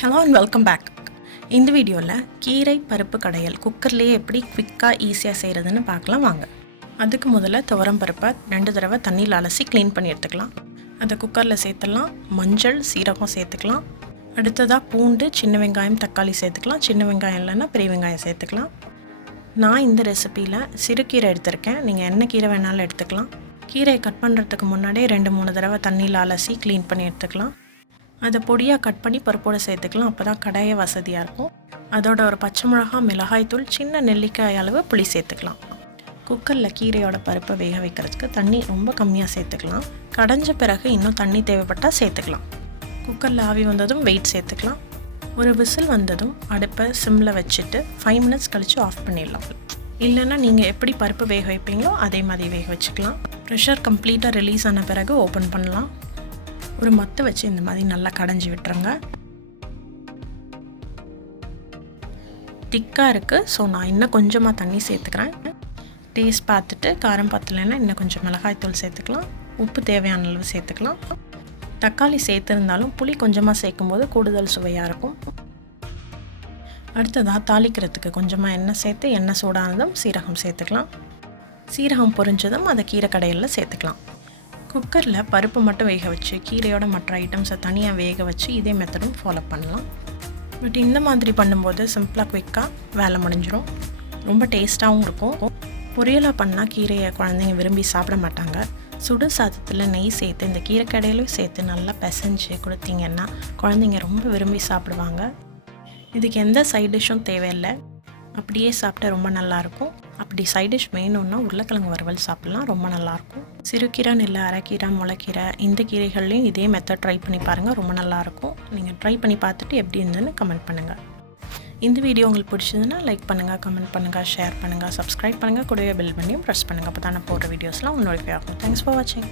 Hello and welcome back இந்த வீடியோவில் கீரை பருப்பு கடையல் குக்கர்லேயே எப்படி குவிக்காக ஈஸியாக செய்கிறதுன்னு பார்க்கலாம் வாங்க. அதுக்கு முதல்ல துவரம் பருப்பை ரெண்டு தடவை தண்ணியில் அலசி க்ளீன் பண்ணி எடுத்துக்கலாம். அதை குக்கரில் சேர்த்துடலாம். மஞ்சள் சீரகம் சேர்த்துக்கலாம். அடுத்ததாக பூண்டு சின்ன வெங்காயம் தக்காளி சேர்த்துக்கலாம். சின்ன வெங்காயம் இல்லைன்னா பெரிய வெங்காயம் சேர்த்துக்கலாம். நான் இந்த ரெசிப்பியில் சிறுகீரை எடுத்திருக்கேன். நீங்கள் என்ன கீரை வேணாலும் எடுத்துக்கலாம். கீரையை கட் பண்ணுறதுக்கு முன்னாடியே ரெண்டு மூணு தடவை தண்ணியில் அலசி க்ளீன் பண்ணி எடுத்துக்கலாம். அதை பொடியாக கட் பண்ணி பருப்போடு சேர்த்துக்கலாம். அப்போ தான் கடைய வசதியாக இருக்கும். அதோட ஒரு பச்சை மிளகா மிளகாய்த்தூள் சின்ன நெல்லிக்காய் அளவு புளி சேர்த்துக்கலாம். குக்கரில் கீரையோட பருப்பை வேக வைக்கிறதுக்கு தண்ணி ரொம்ப கம்மியாக சேர்த்துக்கலாம். கடைஞ்ச பிறகு இன்னும் தண்ணி தேவைப்பட்டால் சேர்த்துக்கலாம். குக்கரில் ஆவி வந்ததும் வெயிட் சேர்த்துக்கலாம். ஒரு விசில் வந்ததும் அடுப்பை சிம்மில் வச்சுட்டு ஃபைவ் மினிட்ஸ் கழித்து ஆஃப் பண்ணிடலாம். இல்லைன்னா நீங்கள் எப்படி பருப்பு வேக வைப்பீங்களோ அதே மாதிரி வேக வச்சுக்கலாம். ப்ரெஷர் கம்ப்ளீட்டாக ரிலீஸ் ஆன பிறகு ஓப்பன் பண்ணலாம். ஒரு மொத்த வச்சு இந்த மாதிரி நல்லா கடைஞ்சி விட்டுருங்க. திக்காக இருக்குது ஸோ நான் இன்னும் கொஞ்சமாக தண்ணி சேர்த்துக்கிறேன். டேஸ்ட் பார்த்துட்டு காரம் பத்தலைன்னா இன்னும் கொஞ்சம் மிளகாய்த்தூள் சேர்த்துக்கலாம். உப்பு தேவையான அளவு சேர்த்துக்கலாம். தக்காளி சேர்த்துருந்தாலும் புளி கொஞ்சமாக சேர்க்கும்போது கூடுதல் சுவையாக இருக்கும். அடுத்ததாக தாளிக்கிறதுக்கு கொஞ்சமாக எண்ணெய் சேர்த்து எண்ணெய் சூடானதும் சீரகம் சேர்த்துக்கலாம். சீரகம் பொரிஞ்சதும் அதை கீரை கடையில் சேர்த்துக்கலாம். குக்கரில் பருப்பு மட்டும் வேக வச்சு கீரையோட மற்ற ஐட்டம்ஸை தனியாக வேக வச்சு இதே மெத்தடும் ஃபாலோ பண்ணலாம். பட் இந்த மாதிரி பண்ணும்போது சிம்பிளாக குயிக்காக வேலை முடிஞ்சிடும் ரொம்ப டேஸ்ட்டாகவும் இருக்கும். பொரியலாக பண்ணால் கீரையை குழந்தைங்க விரும்பி சாப்பிட மாட்டாங்க. சுடு சாதத்தில் நெய் சேர்த்து இந்த கீரை சேர்த்து நல்லா பிசைஞ்சு கொடுத்தீங்கன்னா குழந்தைங்க ரொம்ப விரும்பி சாப்பிடுவாங்க. இதுக்கு எந்த சைட் டிஷ்ஷும் தேவையில்லை. அப்படியே சாப்பிட்டா ரொம்ப நல்லாயிருக்கும். அப்படி சைட் டிஷ் வேணும்னா உருளைக்கிழங்கு வறுவல் சாப்பிட்லாம் ரொம்ப நல்லாயிருக்கும். சிறுகீரை நெல் அரைக்கீரை முளைக்கீரை இந்த கீரைகள்லையும் இதே மெத்தட் ட்ரை பண்ணி பாருங்கள் ரொம்ப நல்லாயிருக்கும். நீங்கள் ட்ரை பண்ணி பார்த்துட்டு எப்படி இருந்ததுன்னு கமெண்ட் பண்ணுங்கள் இந்த வீடியோ உங்களுக்கு பிடிச்சதுன்னா லைக் பண்ணுங்கள் கமெண்ட் பண்ணுங்கள் ஷேர் பண்ணுங்கள் சப்ஸ்கிரைப் பண்ணுங்கள் கூடவே பில் பண்ணியும் ப்ரெஸ் பண்ணுங்கள் அப்போ தான் நான் போடுற வீடியோஸ்லாம் உன்னோட ஆகும். தேங்க்ஸ் ஃபார் வாட்சிங்